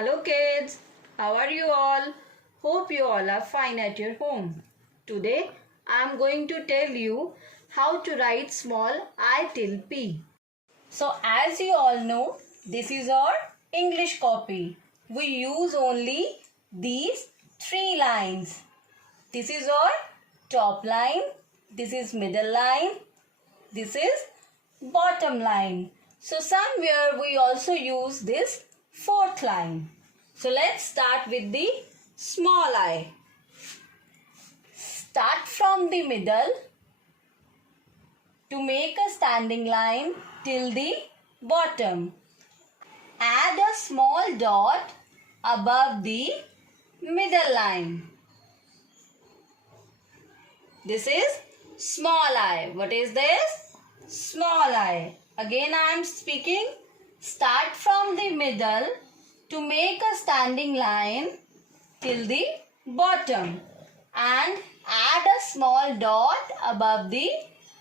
Hello kids, how are you all? Hope you all are fine at your home. Today I am going to tell you how to write small I till P. So as you all know, this is our English copy. We use only these three lines. This is our top line, this is middle line, this is bottom line. So somewhere we also use this fourth line. So let's start with the small I. Start from the middle to make a standing line till the bottom. Add a small dot above the middle line. This is small I. What is this? Small I. Again I am speaking. Start from the middle to make a standing line till the bottom and add a small dot above the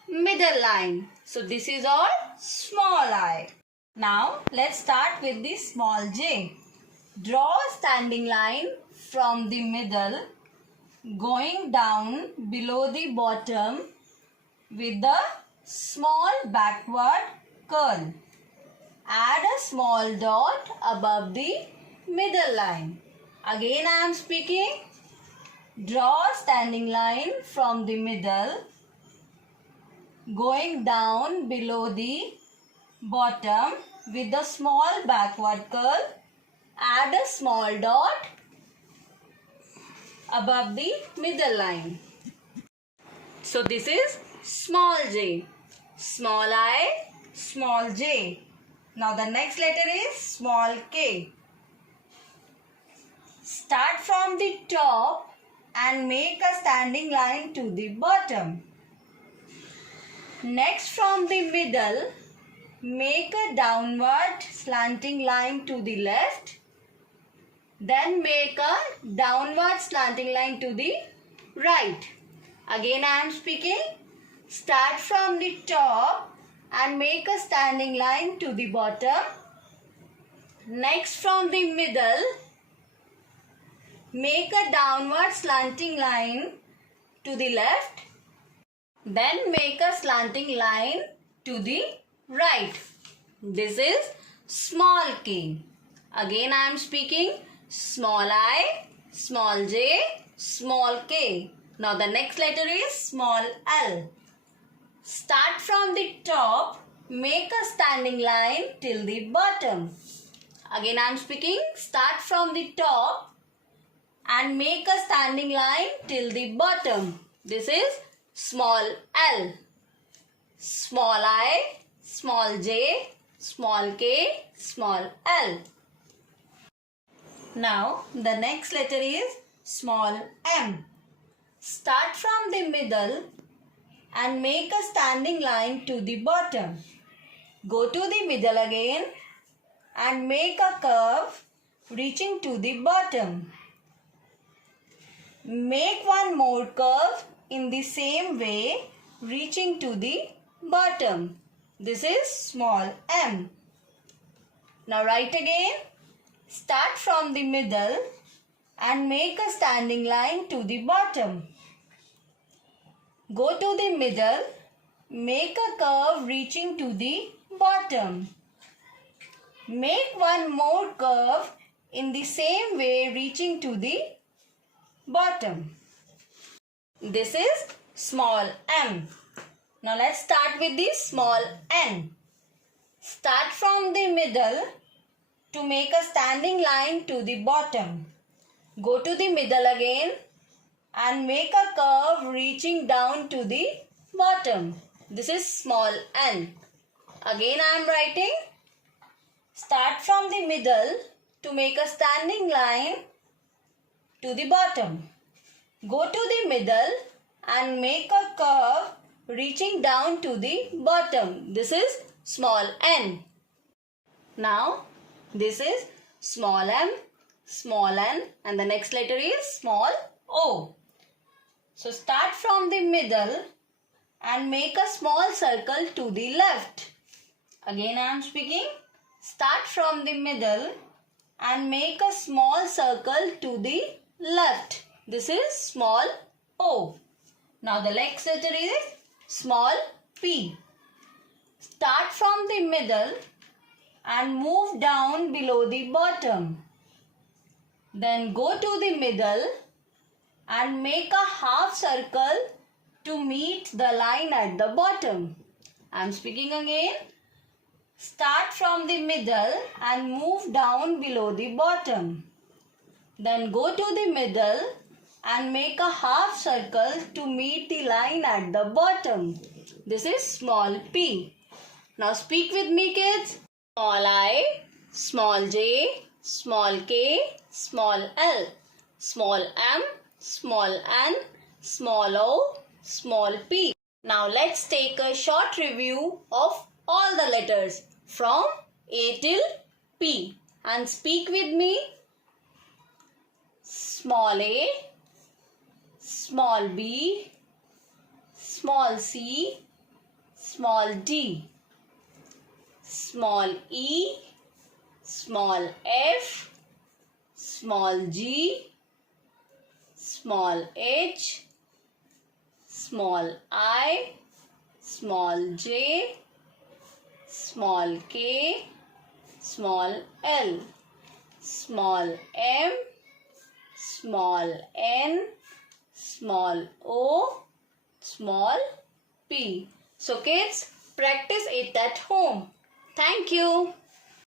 middle line. So this is all small I. Now let's start with the small j. Draw a standing line from the middle going down below the bottom with a small backward curl. Add a small dot above the middle line. Again I am speaking. Draw a standing line from the middle going down below the bottom with a small backward curl. Add a small dot above the middle line. So this is small j. Small I, small j. Now the next letter is small k. Start from the top and make a standing line to the bottom. Next from the middle, make a downward slanting line to the left. Then make a downward slanting line to the right. Again I am speaking. Start from the top and make a standing line to the bottom. Next from the middle, make a downward slanting line to the left. Then make a slanting line to the right. This is small k. Again I am speaking. Small I, small j, small k. Now the next letter is small l. Start from the top, make a standing line till the bottom. Again I am speaking. Start from the top and make a standing line till the bottom. This is small l. Small I, small j, small k, small l. Now the next letter is small m. Start from the middle and make a standing line to the bottom. Go to the middle again and make a curve reaching to the bottom. Make one more curve in the same way reaching to the bottom. This is small m. Now write again. Start from the middle and make a standing line to the bottom. Go to the middle, make a curve reaching to the bottom. Make one more curve in the same way reaching to the bottom. This is small m. Now let's start with the small n. Start from the middle to make a standing line to the bottom. Go to the middle again and make a curve reaching down to the bottom. This is small n. Again I am writing. Start from the middle to make a standing line to the bottom. Go to the middle and make a curve reaching down to the bottom. This is small n. Now this is small m, small n, and the next letter is small o. So start from the middle and make a small circle to the left. Again I am speaking. Start from the middle and make a small circle to the left. This is small o. Now the next letter is small p. Start from the middle and move down below the bottom. Then go to the middle and make a half circle to meet the line at the bottom. I am speaking again. Start from the middle and move down below the bottom. Then go to the middle and make a half circle to meet the line at the bottom. This is small p. Now speak with me, kids. Small I, small j, small k, small l, small m, small n, small o, small p. Now let's take a short review of all the letters from A till P and speak with me. Small a, small b, small c, small d, small e, small f, small g, small h, small I, small j, small k, small l, small m, small n, small o, small p. So kids, practice it at home. Thank you.